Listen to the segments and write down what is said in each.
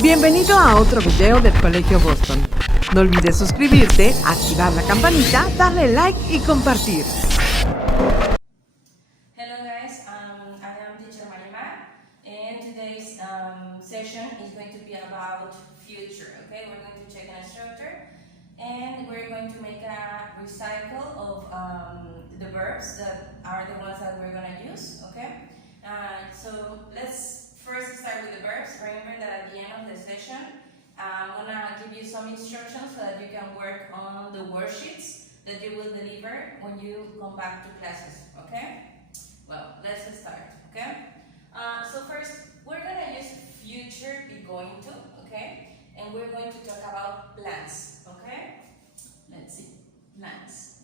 Bienvenido a otro video del Colegio Boston. No olvides suscribirte, activar la campanita, darle like y compartir. Hello guys, I am teacher Marimar, and today's session is going to be about future. Okay, we're going to check an structure, and we're going to make a recycle of the verbs that are the ones that we're going to use. Okay, so let's first start with the verbs. Remember that at the end of the session, I'm going to give you some instructions so that you can work on the worksheets that you will deliver when you come back to classes. Okay. Well, let's start, okay? So first, we're going to use future be going to, okay? And we're going to talk about plans, okay? Let's see, plans.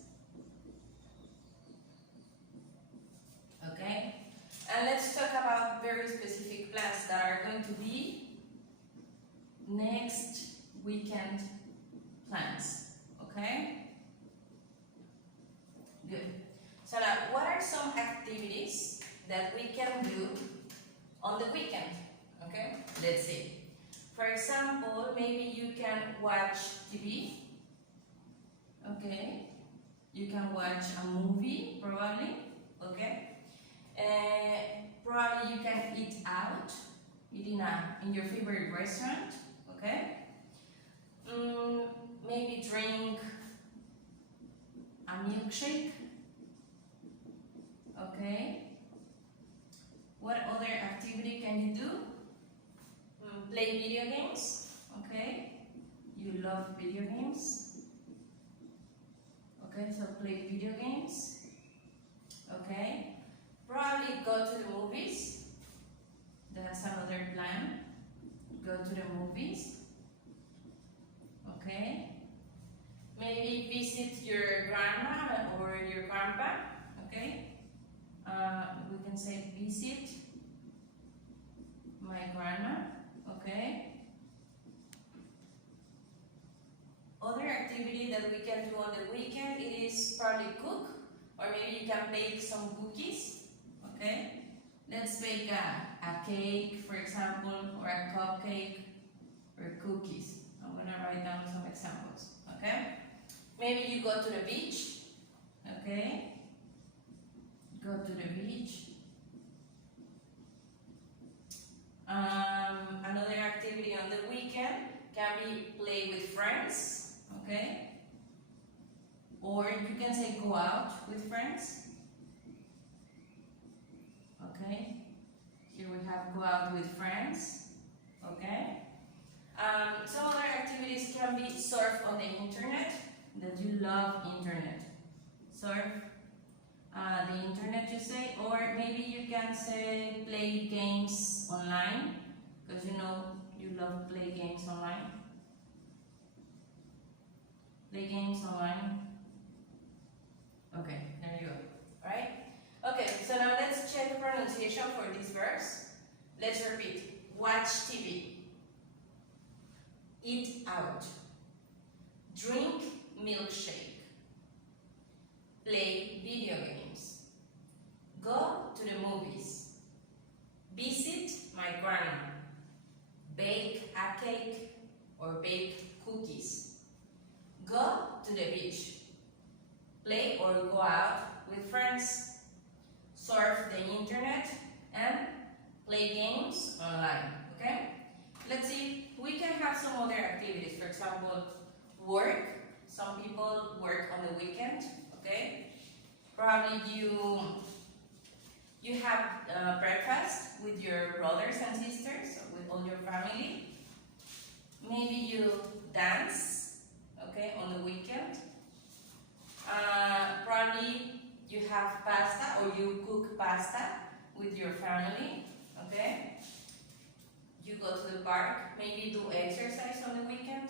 Okay? And let's talk about very specific plans that are going to be next weekend plans, okay? Good. So now, what are some activities that we can do on the weekend? Okay, let's see. For example, maybe you can watch TV. Okay, you can watch a movie, probably. Okay, probably you can eat out, eat in your favorite restaurant. Okay, maybe drink a milkshake. Okay. What other activity can you do? Play video games. Okay. You love video games. Okay, so play video games. Okay. Probably go to the movies. That's another plan. Go to the movies. Okay. Maybe visit your grandma or your grandpa. Okay. We can say visit my grandma, okay? Other activity that we can do on the weekend, it is probably cook, or maybe you can bake some cookies, okay? Let's bake a cake, for example, or a cupcake, or cookies. I'm gonna write down some examples, okay? Maybe you go to the beach, okay? Go to the beach. Another activity on the weekend can be play with friends, okay? Or you can say go out with friends. Okay? Here we have go out with friends, okay? Some other activities can be surf on the internet, that you love internet. Surf the internet, you say, or maybe you can say play games online, because you know you love play games online. Play games online. Okay, there you go. Alright? Okay, so now let's check pronunciation for these verbs. Let's repeat. Watch TV. Eat out. Drink milkshake. Play video games. Go to the movies. Visit my grandma. Bake a cake or bake cookies. Go to the beach. Play or go out with friends. Surf the internet and play games online. Okay? Let's see, we can have some other activities. For example, work. Some people work on the weekend. Okay, probably you have breakfast with your brothers and sisters, or with all your family. Maybe you dance, okay, on the weekend. Probably you have pasta or you cook pasta with your family, okay. You go to the park, maybe do exercise on the weekend.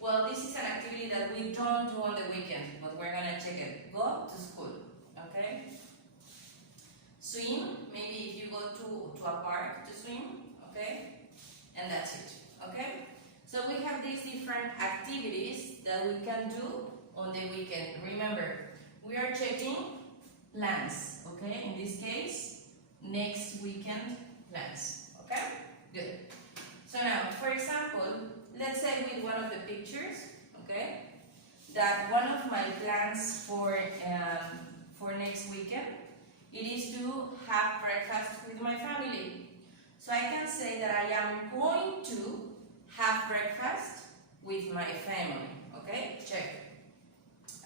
Well, this is an activity that we don't do on the weekend, but we're gonna check it. Go to school, okay? Swim, maybe if you go to a park to swim, okay? And that's it, okay? So we have these different activities that we can do on the weekend. Remember, we are checking plans, okay? In this case, next weekend plans. Okay? Good. So now, for example, let's say with one of the pictures, okay, that one of my plans for next weekend, it is to have breakfast with my family. So I can say that I am going to have breakfast with my family. Okay? Check.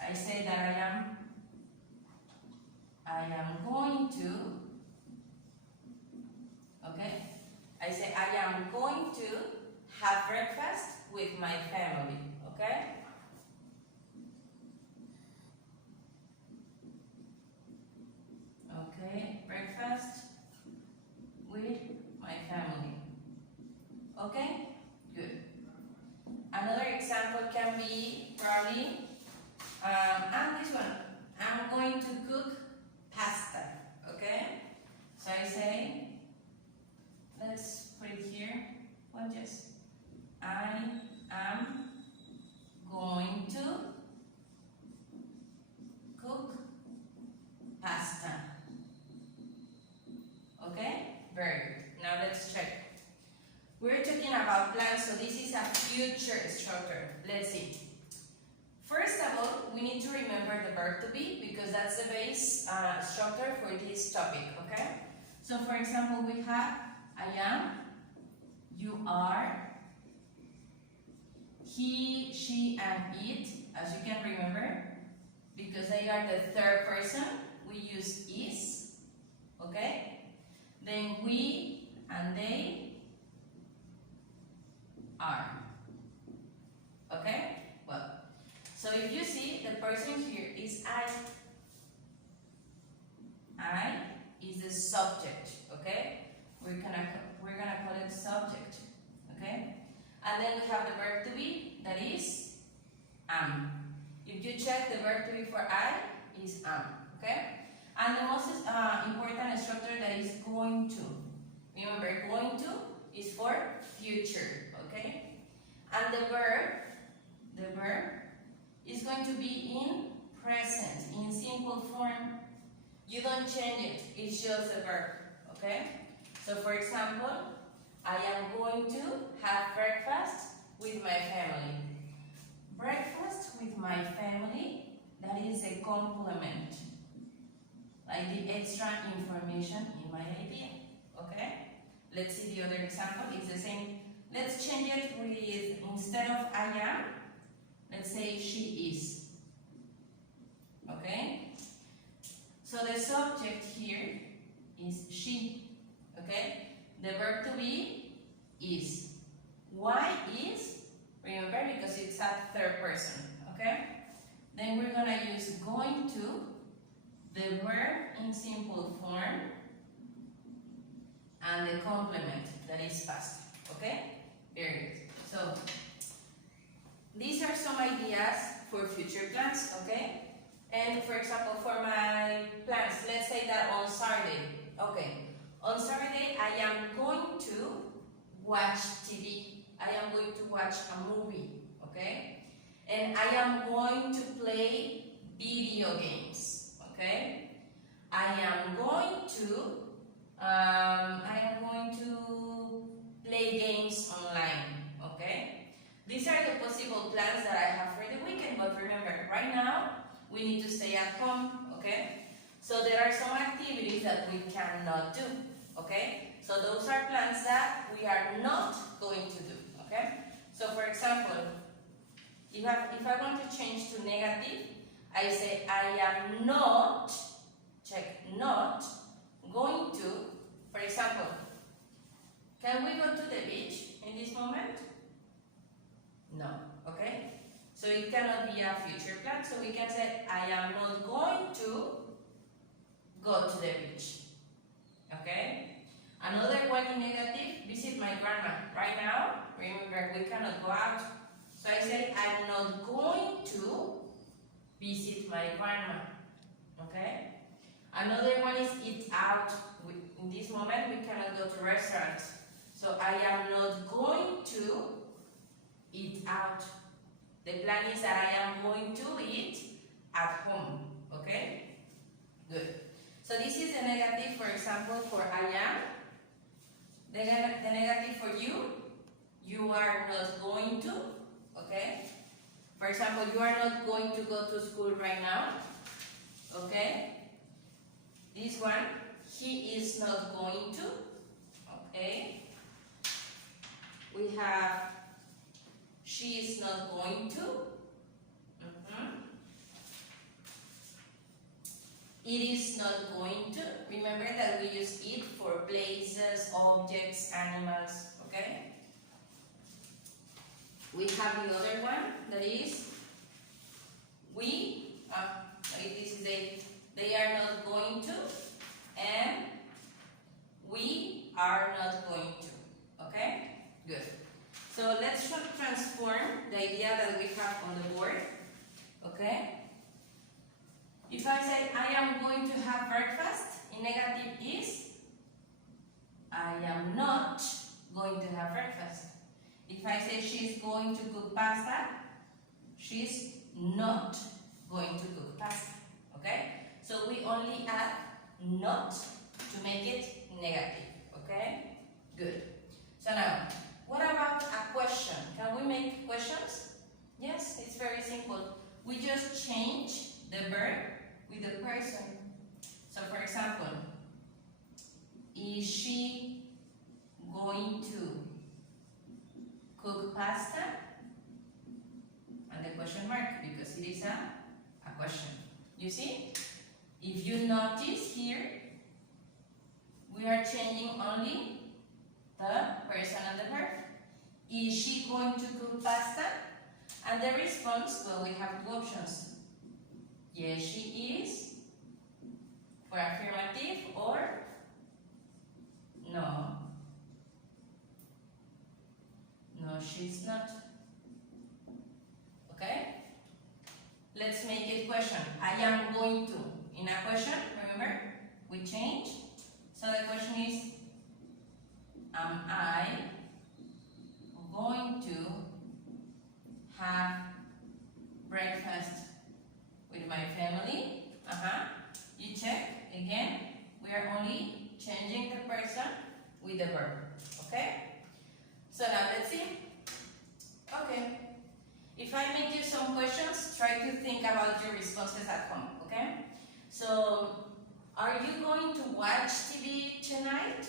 I say that I am going to, okay? I say I am going to have breakfast with my family. Okay? Okay, breakfast with my family. Okay? Good. Another example can be probably, and this one, I'm going to cook pasta. Okay? So I say, let's put it here. Well, just, I am going to cook pasta. Okay? Very good. Now let's check. We're talking about plans, so this is a future structure. Let's see. First of all, we need to remember the verb to be because that's the base structure for this topic, okay? So for example, we have I am, you are, he, she, and it, as you can remember, because they are the third person, we use is, okay? Then we and they are, okay? Well, so if you see, the person here is I. I is the subject, okay? We're gonna call it subject, okay? And then we have the verb to be, that is am. If you check, the verb to be for I is am, okay? And the most important structure that is going to. Remember, going to is for future, okay? And the verb is going to be in present, in simple form. You don't change it, it's just a verb, okay? So for example, I am going to have breakfast with my family. Breakfast with my family, that is a complement. Like the extra information in my idea, okay? Let's see the other example, it's the same. Let's change it with, instead of I am, let's say she is, okay? So the subject here is she, okay? The verb to be is. Why is? Remember, because it's that third person, okay? Then we're gonna use going to, the verb in simple form, and the complement that is past, okay? Very good. So these are some ideas for future plans, okay? And for example, for my plans, let's say that on Saturday, okay, on Saturday I am going to watch TV. I am going to watch a movie, okay? And I am going to play video games, okay? I am going to play games online, okay? These are the possible plans that I have for the weekend, but remember, right now, we need to stay at home, okay? So there are some activities that we cannot do, okay? So those are plans that we are not going to do, okay? So for example, if I want to change to negative, I say I am not, check, not going to, for example, can we go to the beach in this moment? No, okay? So it cannot be a future plan, so we can say I am not going to go to the beach, okay? Another one in negative, visit my grandma. Right now, remember, we cannot go out. So I say I'm not going to visit my grandma, okay? Another one is eat out. In this moment, we cannot go to restaurants. So I am not going to eat out. The plan is that I am going to eat at home, okay? Good. So this is the negative, for example, for I am. not going to go to school right now. Okay? This one, he is not going to. Okay? We have, she is not going to. It is not going to. Remember that we use it for places, objects, animals. Okay? We have the other one that is we. This is they are not going to, and we are not going to. Okay? Good. So let's transform the idea that we have on the board. Okay? If I say I am going to have breakfast, in negative is I am not going to have breakfast. If I say she's going to cook pasta, she's not going to cook pasta. Okay? So we only add not to make it negative. Okay? Good. So now, what about a question? Can we make questions? Yes, it's very simple. We just change the verb with the person. So for example, is she going to cook pasta? And the question mark, because it is a question. You see? If you notice here, we are changing only the person and the verb. Is she going to cook pasta? And the response, well, we have two options. Yes, she is, for affirmative, or no. No, she's not. Okay? Let's make it question. I am going to. In a question, remember, we change. So the question is, am I going to have breakfast with my family? You check. Again, we are only changing the person with the verb. Okay? So now let's see. Okay. If I make you some questions, try to think about your responses at home. Okay? So, are you going to watch TV tonight?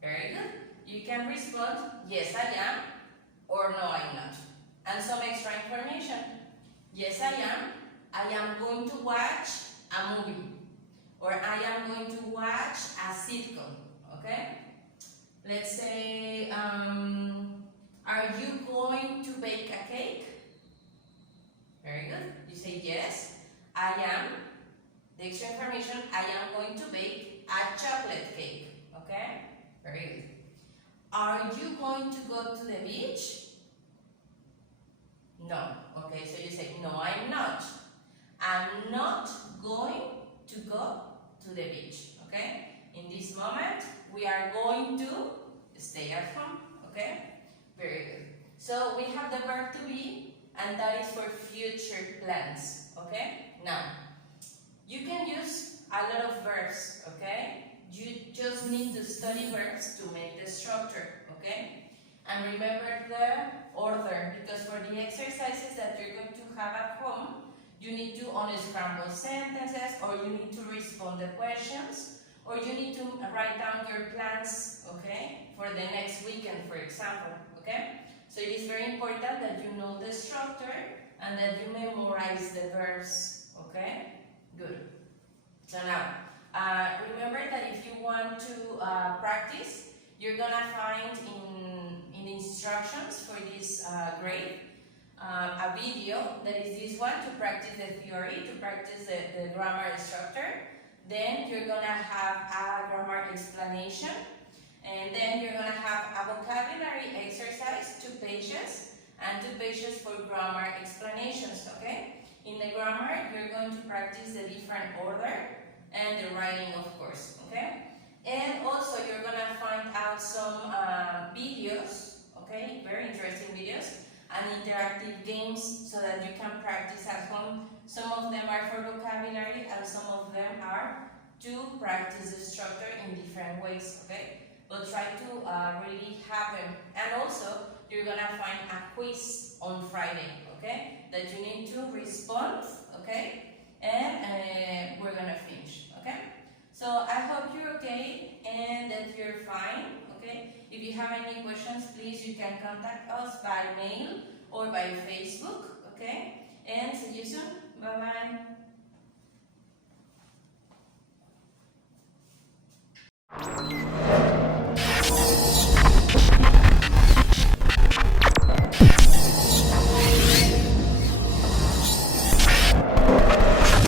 Very good. You can respond, yes I am, or no I'm not. And some extra information. Yes I am. I am going to watch a movie. Or I am going to watch a sitcom. Okay? Let's say, are you going to bake a cake? Very good. You say yes. I am. The extra information, I am going to bake a chocolate cake. Okay? Very good. Are you going to go to the beach? No. Okay, so you say, no, I'm not. I'm not going to go to the beach. Okay? In this moment, we are going to stay at home. Okay? Very good. So we have the verb to be, and that is for future plans. Okay? Now, you can use a lot of verbs. Okay? You just need to study verbs to make the structure. Okay? And remember the order, because for the exercises that you're going to have at home, you need to unscramble sentences, or you need to respond the questions, or you need to write down your plans, okay, for the next weekend, for example, okay? So it is very important that you know the structure and that you memorize the verbs, okay? Good. So now, remember that if you want to practice, you're gonna find in the instructions for this grade a video that is this one to practice the theory, to practice the grammar structure. Then you're gonna have a grammar explanation, and then you're gonna have a vocabulary exercise, 2 pages, and 2 pages for grammar explanations, okay? In the grammar, you're going to practice the different order and the writing, of course, okay? And also, you're gonna find out some videos, okay? Very interesting videos, and interactive games so that you can practice at home. Some of them are for vocabulary and some of them are to practice the structure in different ways, okay? But try to really have them. And also, you're gonna find a quiz on Friday, okay? That you need to respond, okay? And we're gonna finish, okay? So I hope you're okay and that you're fine, okay? If you have any questions, please you can contact us by mail or by Facebook, okay? And see you soon. Bye-bye.